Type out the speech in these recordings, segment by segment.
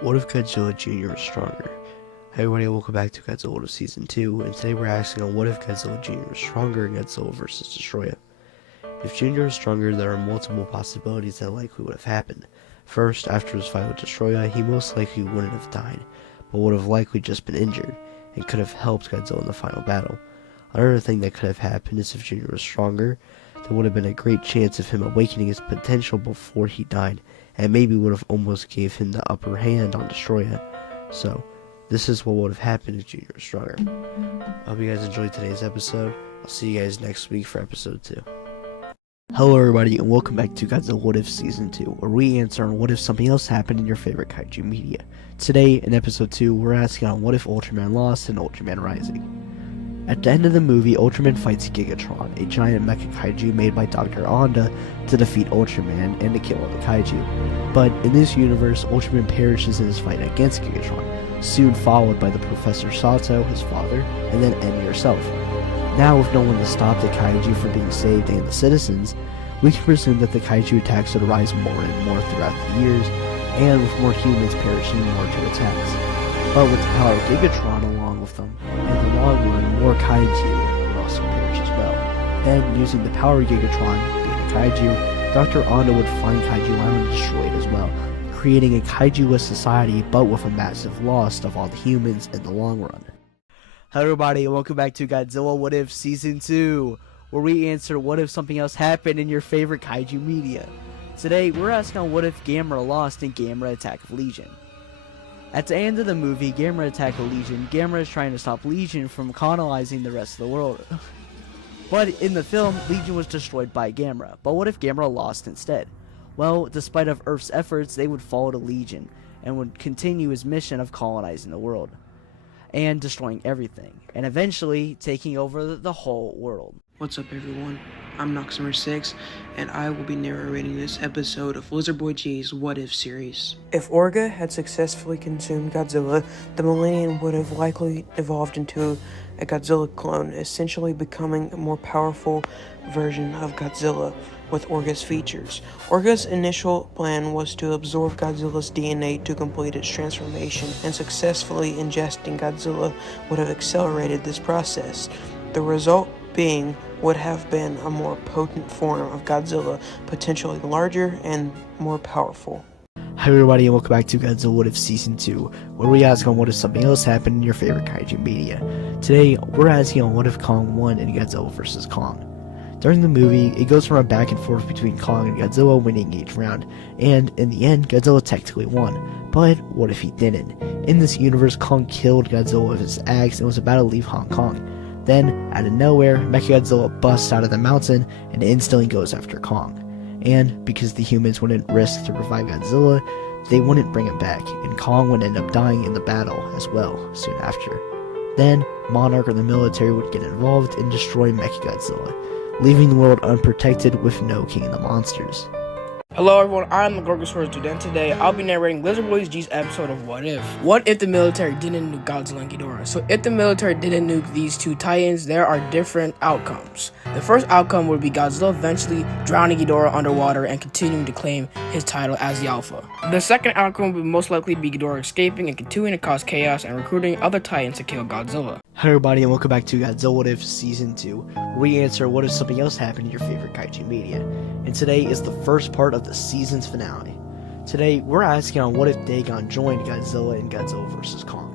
What if Godzilla Jr. was stronger? Hey everybody, welcome back to Godzilla What If Season 2, and today we're asking on what if Godzilla Jr. was stronger in Godzilla vs. Destroya. If Jr. was stronger, there are multiple possibilities that likely would have happened. First, after his fight with Destroya, he most likely wouldn't have died, but would have likely just been injured, and could have helped Godzilla in the final battle. Another thing that could have happened is if Jr. was stronger, there would have been a great chance of him awakening his potential before he died, and maybe would have almost gave him the upper hand on Destroya. So, this is what would have happened if Jr. was stronger. I hope you guys enjoyed today's episode. I'll see you guys next week for episode 2. Hello everybody, and welcome back to Godzilla What If Season 2, where we answer on what if something else happened in your favorite kaiju media. Today, in episode 2, we're asking on what if Ultraman lost in Ultraman Rising. At the end of the movie, Ultraman fights Gigatron, a giant mecha kaiju made by Dr. Onda to defeat Ultraman and to kill all the kaiju. But in this universe, Ultraman perishes in his fight against Gigatron, soon followed by the Professor Sato, his father, and then Emi herself. Now, with no one to stop the kaiju from being saved and the citizens, we can presume that the kaiju attacks would rise more and more throughout the years, and with more humans perishing more to attacks. But with the power of Gigatron along with them, in the long run, more kaiju would also perish as well. Then, using the power of Gigatron, being a kaiju, Dr. Onda would find Kaiju Island and destroy it as well, creating a kaiju-less society, but with a massive loss of all the humans in the long run. Hello everybody, and welcome back to Godzilla What If Season 2, where we answer what if something else happened in your favorite kaiju media. Today, we're asking on what if Gamera lost in Gamera Attack of Legion. At the end of the movie, Gamera Attack of Legion, Gamera is trying to stop Legion from colonizing the rest of the world. But in the film, Legion was destroyed by Gamera. But what if Gamera lost instead? Well, despite of Earth's efforts, they would follow the Legion and would continue his mission of colonizing the world and destroying everything, and eventually taking over the whole world. What's up everyone, I'm Noxmer6, and I will be narrating this episode of Lizard Boy G's What If series. If Orga had successfully consumed Godzilla, the Millennium would have likely evolved into a Godzilla clone, essentially becoming a more powerful version of Godzilla with Orga's features. Orga's initial plan was to absorb Godzilla's DNA to complete its transformation, and successfully ingesting Godzilla would have accelerated this process. The result being would have been a more potent form of Godzilla, potentially larger and more powerful. Hi everybody, and welcome back to Godzilla What If Season 2, where we ask on what if something else happened in your favorite kaiju media. Today, we're asking on what if Kong won in Godzilla vs. Kong. During the movie, it goes from a back and forth between Kong and Godzilla winning each round, and in the end, Godzilla technically won. But what if he didn't? In this universe, Kong killed Godzilla with his axe and was about to leave Hong Kong. Then, out of nowhere, Mechagodzilla busts out of the mountain and instantly goes after Kong. And because the humans wouldn't risk to revive Godzilla, they wouldn't bring him back, and Kong would end up dying in the battle as well soon after. Then, Monarch or the military would get involved and destroy Mechagodzilla, leaving the world unprotected with no King of the Monsters. Hello everyone, I'm the Gorgosaurus dude, and today I'll be narrating Lizard Boy G's episode of What If. What if the military didn't nuke Godzilla and Ghidorah? So if the military didn't nuke these two titans, there are different outcomes. The first outcome would be Godzilla eventually drowning Ghidorah underwater and continuing to claim his title as the Alpha. The second outcome would most likely be Ghidorah escaping and continuing to cause chaos and recruiting other titans to kill Godzilla. Hi everybody, and welcome back to Godzilla What If Season 2, where we answer what if something else happened in your favorite kaiju media. And today is the first part of the season's finale. Today, we're asking on what if Dagon joined Godzilla in Godzilla vs. Kong.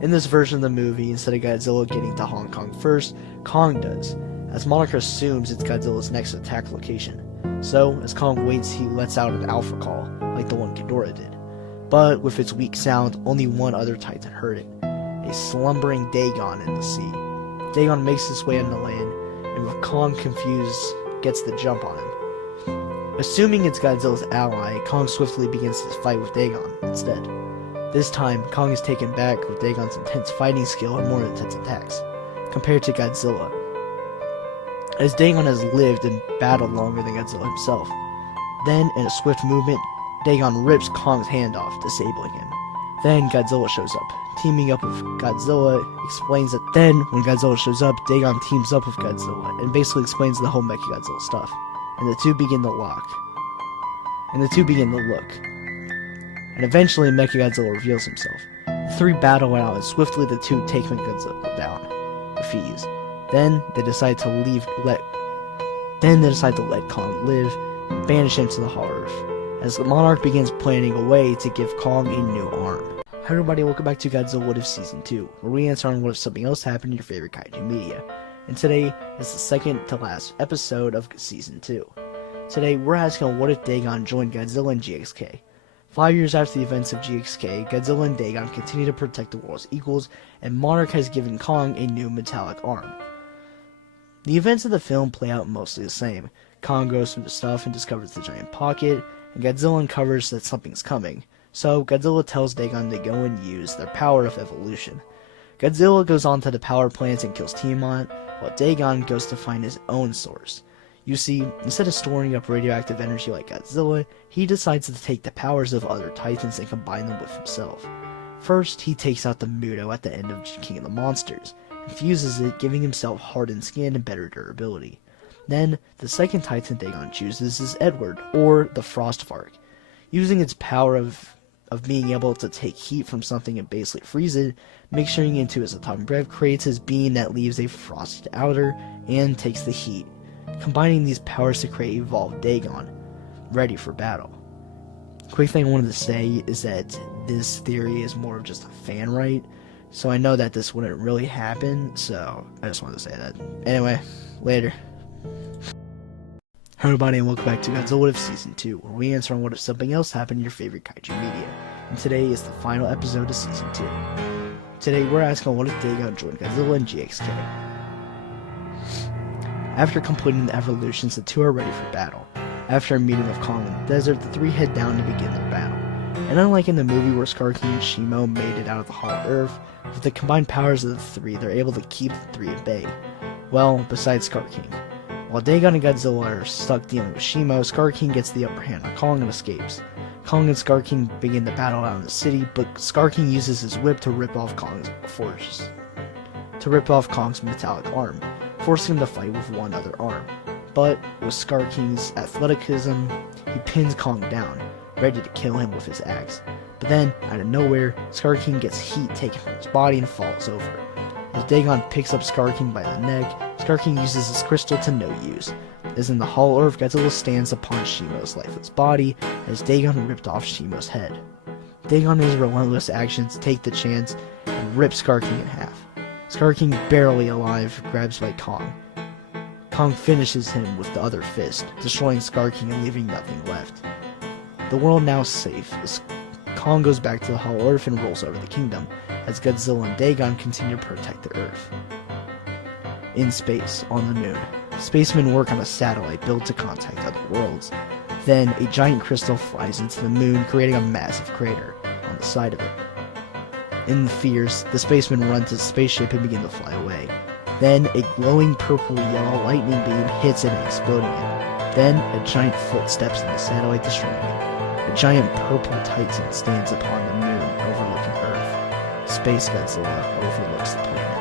In this version of the movie, instead of Godzilla getting to Hong Kong first, Kong does, as Monarch assumes it's Godzilla's next attack location. So, as Kong waits, he lets out an alpha call, like the one Ghidorah did. But with its weak sound, only one other Titan heard it, a slumbering Dagon in the sea. Dagon makes his way into land, and with Kong confused, gets the jump on him. Assuming it's Godzilla's ally, Kong swiftly begins his fight with Dagon instead. This time, Kong is taken back with Dagon's intense fighting skill and more intense attacks, compared to Godzilla, as Dagon has lived and battled longer than Godzilla himself. Then, in a swift movement, Dagon rips Kong's hand off, disabling him. Then Godzilla shows up, teaming up with Godzilla, explains that then, when Godzilla shows up, Dagon teams up with Godzilla, and basically explains the whole Mechagodzilla stuff. And the two begin to lock. and eventually Mechagodzilla reveals himself. The three battle it out, and swiftly the two take Mechagodzilla down with ease. Then they decide to let Kong live and banish him to the Hollow Earth, as the Monarch begins planning a way to give Kong a new arm. Hi everybody, welcome back to Godzilla What If Season 2, where we answer on what if something else happened in your favorite kaiju media. And today is the second to last episode of Season 2. Today we're asking what if Dagon joined Godzilla and GXK. 5 years after the events of GXK, Godzilla and Dagon continue to protect the world's equals, and Monarch has given Kong a new metallic arm. The events of the film play out mostly the same. Kong goes through the stuff and discovers the giant pocket, and Godzilla uncovers that something's coming. So Godzilla tells Dagon to go and use their power of evolution. Godzilla goes on to the power plants and kills Tiamat, while Dagon goes to find his own source. You see, instead of storing up radioactive energy like Godzilla, he decides to take the powers of other titans and combine them with himself. First, he takes out the Muto at the end of King of the Monsters, and fuses it, giving himself hardened skin and better durability. Then, the second titan Dagon chooses is Edward, or the Frostvark. Using its power of being able to take heat from something and basically freeze it, mixing into his atomic breath creates his beam that leaves a frosted outer and takes the heat, combining these powers to create evolved Dagon, ready for battle. Quick thing I wanted to say is that this theory is more of just a fan right, so I know that this wouldn't really happen, so I just wanted to say that. Anyway, later. Hi everybody and welcome back to Godzilla What If Season 2, where we answer on what if something else happened in your favorite kaiju media. And today is the final episode of Season 2. Today we're asking what if Dagon joined Godzilla and GXK. After completing the evolutions, the two are ready for battle. After a meeting of Kong in the desert, the three head down to begin their battle. And unlike in the movie where Scar King and Shimo made it out of the Hollow Earth, with the combined powers of the three, they're able to keep the three at bay. Well, besides Scar King. While Dagon and Godzilla are stuck dealing with Shimo, Scar King gets the upper hand on Kong and escapes. Kong and Scar King begin the battle out in the city, but Scar King uses his whip to rip off Kong's metallic arm, forcing him to fight with one other arm. But with Scar King's athleticism, he pins Kong down, ready to kill him with his axe. But then, out of nowhere, Scar King gets heat taken from his body and falls over. As Dagon picks up Scar King by the neck, Scar King uses his crystal to no use. As in the Hollow Earth, Godzilla stands upon Shimo's lifeless body as Dagon ripped off Shimo's head. Dagon and his relentless actions take the chance and rip Scar King in half. Scar King, barely alive, grabs by Kong. Kong finishes him with the other fist, destroying Scar King and leaving nothing left. The world now is safe as Kong goes back to the Hollow Earth and rolls over the kingdom, as Godzilla and Dagon continue to protect the Earth. In space, on the moon, spacemen work on a satellite built to contact other worlds. Then, a giant crystal flies into the moon, creating a massive crater on the side of it. In the fears, the spacemen run to the spaceship and begin to fly away. Then, a glowing purple-yellow lightning beam hits it and exploding it. Then, a giant foot steps in the satellite, destroying it. A giant purple titan stands upon the moon, overlooking Earth. Space Godzilla overlooks the planet.